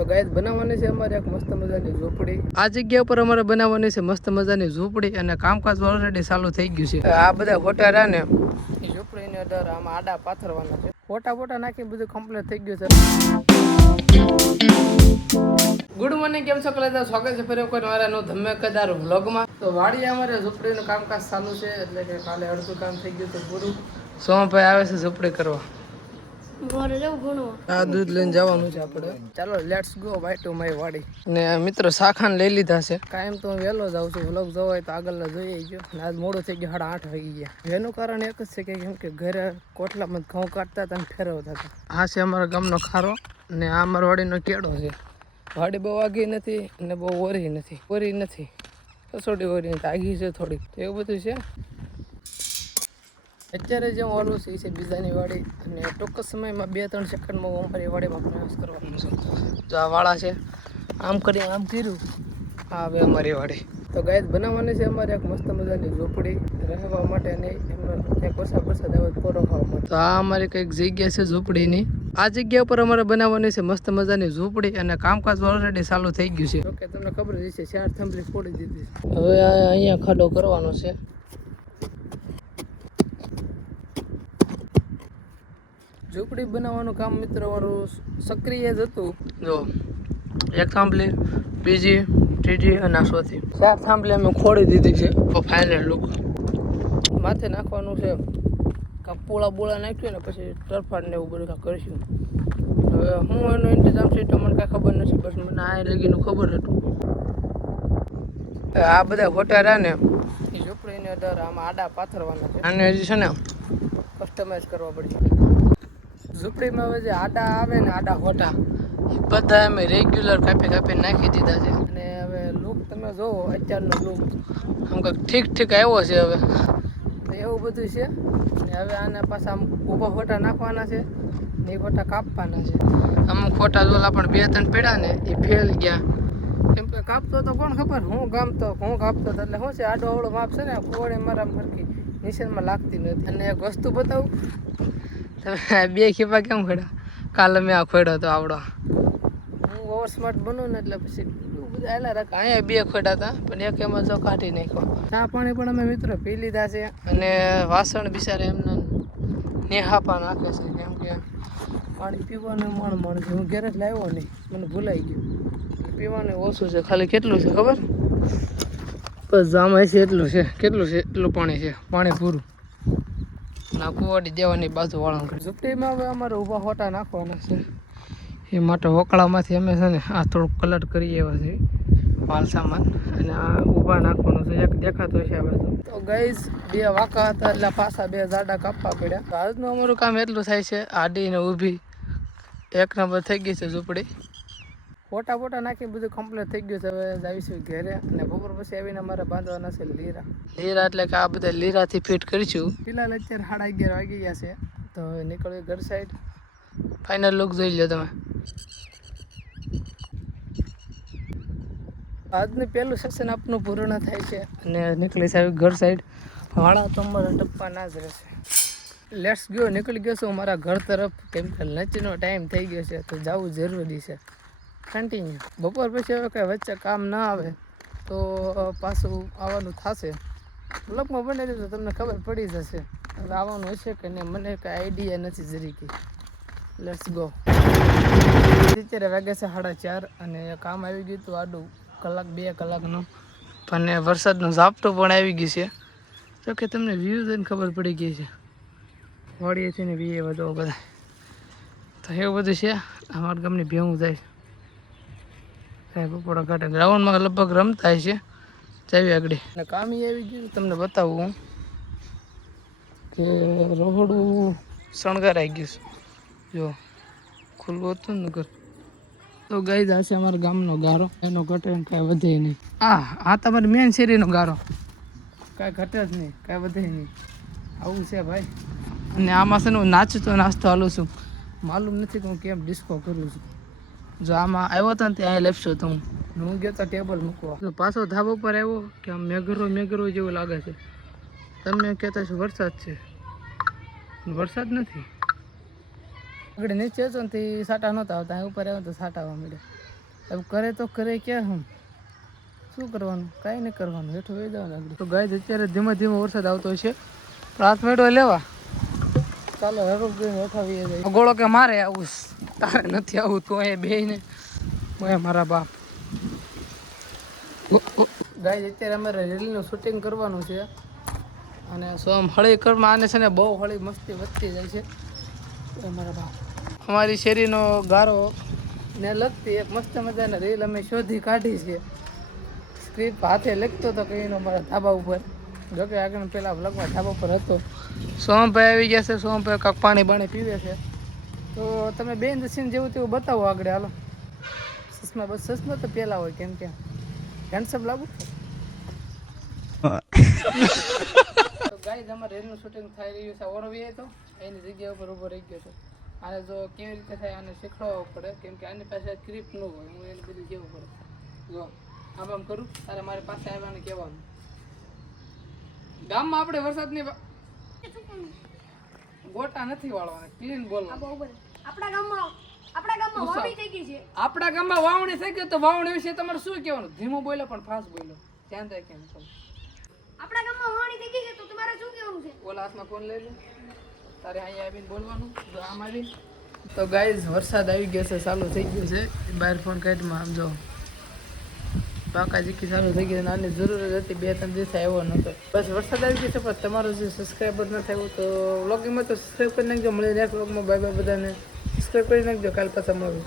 તો ગાઈસ બનાવવાની છે અમારે એક મસ્ત મજાની ઝૂંપડી। આ જગ્યા પર અમારે બનાવવાની છે મસ્ત મજાની ઝૂંપડી અને કામકાજ ઓલરેડી ચાલુ થઈ ગયું છે। આ બધા ફોટા રહ્યા ને એ ઝૂંપડીની અંદર આમાં આડા પાથરવાના છે। ફોટા નાખી બધું કમ્પ્લીટ થઈ ગયું છે। ગુડ મોર્નિંગ, કેમ છો કલેજા? સ્વાગત છે ફરી કોઈ મારા નો ધમાકેદાર વ્લોગમાં। તો વાડીએ અમારે ઝૂંપડીનું કામકાજ ચાલુ છે એટલે કે કાલે અડધું કામ થઈ ગયું તો પૂરું। સોમભાઈ આવે છે ઝૂંપડી કરવા। આ દૂધ લઈને જવાનું છે આપણે। ચાલો let's go bye to my વાડી। ને મિત્રો શાખાને લઈ લીધા છે। કાયમ તો હું વહેલો જાઉં છું, વ્લોગ જોવો હોય તો આગળ જોઈએ ગયો ને આજ મોડું થઈ ગયું, 8:30 વાગી ગયા। એનું કારણ એક જ છે કે કેમ કે ઘરે કોટલામાં ઘઉં કાઢતા હતા અને ફેરવતા હતા। આ છે અમારા ગામનો ખારો ને આ અમારા વાડીનો કેળો છે। વાડી બહુ આગી નથી અને બહુ ઓરી નથી કસોટી ઓરી આગી છે થોડીક, તો એવું બધું છે। અત્યારે જે હું ઓલું છે એ છે બીજાની વાડી અને ટૂંક સમયમાં 2-3 સેકન્ડમાં હું અમારી વાડીમાં પ્રવેશ કરવાનો છું। જો આ વાળા છે, આમ કરી આમ કર્યું, આ હવે અમારી વાડી। તો ગાઈસ બનાવવાની છે અમારે એક મસ્ત મજાની ઝૂંપડી રહેવા માટે નહીં, એમનો એક વરસાદ આવે પોરો ખાવા માટે। તો આ અમારી કંઈક જગ્યા છે ઝૂંપડીની। આ જગ્યા પર અમારે બનાવવાની છે મસ્ત મજાની ઝૂંપડી અને કામકાજ ઓલરેડી ચાલુ થઈ ગયું છે। ઓકે, તમને ખબર જ છે 4 થંભલી ફોડી દીધી। હવે અહીંયા ખાડો કરવાનો છે। ઝૂંપડી બનાવવાનું કામ મિત્ર મારું સક્રિય જ હતું। જો એક થાંભલી, બીજી, ત્રીજી અને ચોથી, 4 થાંભલી અમે ખોડી દીધી છે। તો ફાઇનલ લુક માથે નાખવાનું છે, કાંક પોળા નાખ્યું ને પછી ટરફાડ ને એવું બધું કરીશું। હવે હું એનો ઇંતજામ છે તો મને કાંઈ ખબર નથી, બસ મને આ લગીનું ખબર હતું। આ બધા ફોટા રહ્યા ને એ ઝૂંપડીની અંદર આમાં આડા પાથરવાના છે અને હજી છે ને કસ્ટમાઇઝ કરવા પડશે। ઝૂંપડીમાં હવે જે આડા આવે ને આડા ફોટા બધા અમે રેગ્યુલર કાપી નાખી દીધા છે અને હવે લુક તમે જોવો, અત્યારનો લુક આમ કંઈક ઠીક આવ્યો છે। હવે તો એવું બધું છે ને હવે આના પાછા આમ ઊભા ફોટા નાખવાના છે ને એ ફોટા કાપવાના છે। અમુક ફોટા જોલા પણ 2-3 પડ્યા ને એ ફેલ ગયા, કેમ કે કાપતો તો કોણ ખબર, હું કાપતો એટલે શું છે આડો અવળો માપ છે ને કોળે મારા ફરકી નિશાનમાં લાગતી નથી। અને એક વસ્તુ બતાવું, તમે 2 ખીપા કેમ ખોડ્યા? કાલે મેં આ ખોડ્યો તો આવડો, હું ઓવર સ્માર્ટ બનું ને એટલે પછી બધા એલા રાખ। અહીંયા 2 ખોડ્યા હતા પણ એક એમાં જો કાઢી નાખ્યો। ચા પાણી પણ અમે મિત્રો પી લીધા છે અને વાસણ બિચારે એમને નેહાપા નાખે છે, કેમ કે પાણી પીવાનું મણ છે। હું ઘેર જ લાવ્યો નહીં, મને ભૂલાઈ ગયું, પીવાનું ઓછું છે। ખાલી કેટલું છે ખબર? બસ આમાં છે એટલું છે, કેટલું છે એટલું પાણી છે, પાણી પૂરું ના કુવાડી દેવાની બાજુ વાળા। ઝૂંપડીમાં હવે અમારે ઊભા ફોટા નાખવાના છે, એ માટે હોકળામાંથી અમે છે ને આ થોડુંક કલર કરી એવા છે માલ સામાન અને આ ઊભા નાખવાનું છે। એક દેખાતો છે હવે તો ગાઈઝ 2 વાંકા હતા એટલે પાછા 2 જાડા કાપવા પડ્યા। તો આજનું અમારું કામ એટલું થાય છે, આડી ને ઊભી 1 નંબર થઈ ગઈ છે ઝૂંપડી। ફોટા નાખી બધું કમ્પ્લીટ થઈ ગયું છે। હવે જઈશું ઘરે અને બપોર પછી આવીને અમારે બાંધવાના છે લીરા એટલે કે આ બધા લીરાથી ફિટ કરીશું। ફિલહાલ અત્યારે 11:30 વાગી ગયા છે તો હવે નીકળ્યું ઘર સાઈડ। ફાઇનલ લુક જોઈ લો તમે। આજનું પહેલું સેશન આપનું પૂર્ણ થાય છે અને નીકળી છે ઘર સાઈડ। વાળા તો અમારા ટપ્પાના જ રહેશે। લેટ્સ ગો, નીકળી ગયો છું અમારા ઘર તરફ, કેમ કે લંચનો ટાઈમ થઈ ગયો છે તો જવું જરૂરી છે। કન્ટિન્યુ બપોર પછી હવે કંઈ વચ્ચે કામ ના આવે તો પાછું આવવાનું થશે। બ્લોગમાં બને તો તમને ખબર પડી જશે હવે આવવાનું હશે કે નહીં, મને કંઈ આઈડિયા નથી જરીકે। Let's go. અત્યારે વાગે છે 4:30 અને કામ આવી ગયું હતું આડું 1-2 કલાકનું, અને વરસાદનું ઝાપટું પણ આવી ગયું છે। તો કે તમને વ્યૂ જોઈને ખબર પડી ગઈ છે વાડીએથી ને વ્યૂ વધો બધા, તો એવું બધું છે। અમારા ગામની ભેહું જાય બપોરા કાઢે ગ્રાઉન્ડમાં લગભગ રમતા છે ચાવી આગળ અને કામ આવી ગયું। તમને બતાવું હું કે રોહડું શણગારાઈ ગયું છે, જો ખુલ્લું હતું ને ઘર। તો ગાઈઝ આ છે અમારા ગામનો ગારો, એનો ઘટે કાંઈ વધે નહીં। આ તમારી મેન શેરીનો ગારો, કાંઈ ઘટે જ નહીં, કાંઈ વધે નહીં, આવું છે ભાઈ। અને આમાં છે ને હું નાચતો હાલું છું, માલુમ નથી કે હું કેમ ડિસ્કો કરું છું। જો આમાં આવ્યો હતો ને ત્યાં અહીં લપસ્યો હતો હું ગયો તો ટેબલ મૂકવા, પાછો ધાબા ઉપર આવ્યો કે આમ મેઘરો જેવું લાગે છે। તમે કહેતા છો વરસાદ છે, વરસાદ નથી। આગળ નીચે હતો ને તે સાટા નહોતા આવતા, ઉપર આવ્યો તો સાટા આવવા મળ્યા। अब करे तो करे क्या हम શું કરવાનું કાંઈ નહીં કરવાનું હેઠું વહી જવાનું આગળ તો ગાય અત્યારે ધીમે ધીમે વરસાદ આવતો હોય છે રાત મેળો લેવા ચાલો હેઠું જઈને હેઠા વી જાય ગોળો કે મારે આવું તારે નથી આવું તું અહીંયા બેહીને મારા બાપ ગાય અત્યારે અમારે રીલનું શૂટિંગ કરવાનું છે અને સોમ હળી કરમાં આને છે ને બહુ હળી મસ્તી વધતી જાય છે મારા બાપ અમારી શેરીનો ગારો ને લગતી એક મસ્ત મજાની રીલ અમે શોધી કાઢી છે સ્ક્રિપ્ટ હાથે લખતો હતો કઈનો મારા ધાબા ઉપર જોકે આગળ પેલા લગવા ધાબા ઉપર હતો સોમભાઈ આવી ગયા છે સોમભાઈ કાંક પાણી બાણી પીવે છે તો તમે બેન સીન જેવું તેવું બતાવો આગળ હાલો સસમા બસ સસમા તો પેલા હોય કેમ કે હેન્ડસમ લાગુ તો ગાઈઝ અમારે રેલનું શૂટિંગ થઈ રહ્યું છે ઓરવી તો એની જગ્યા ઉપર ઊભો રહી ગયો છે આને જો કેવી રીતે થાય આને શીખવાડવું પડે કેમ કે આની પાસે સ્ક્રિપ્ટ ન હોય હું એને બધું કહેવું પડે જો આમ કરું તારે મારી પાસે આવવાનું કહેવાનું ગામમાં આપણે વરસાદની ગોટા નથી વાળવાના ક્લીન બોલવાનું આપણા ગામમાં વાવણી થઈ ગઈ તો વાવણી વિશે તમારે શું કહેવાનું ધીમું બોલો પણ ફાસ્ટ બોલો ધ્યાન રાખીને આપણા ગામમાં વાવણી થઈ ગઈ છે તો તમારે શું કહેવું છે ઓલા હાથમાં ફોન લઈ લે તારે અહીંયા આવીને બોલવાનું જો આમ આવી તો ગાઈઝ વરસાદ આવી ગયો છે ચાલુ થઈ ગયો છે બહાર ફોન કાઢમાં આમ જો પાકા જીકી ચાલુ થઈ ગયું આની જરૂર હતી 2-3 દિવસ આવ્યો નહોતો બસ વરસાદ આવી ગયો છે પણ તમારો જે સબસ્ક્રાઈબર ન થયું તો વ્લોગિંગમાં તો સબસ્ક્રાઈબ કરી નાખજો મળી રહ્યા વ્લોગમાં બાય બાય બધાને સબસ્ક્રાઈબ કરી નાખજો કાલ પાછા મળું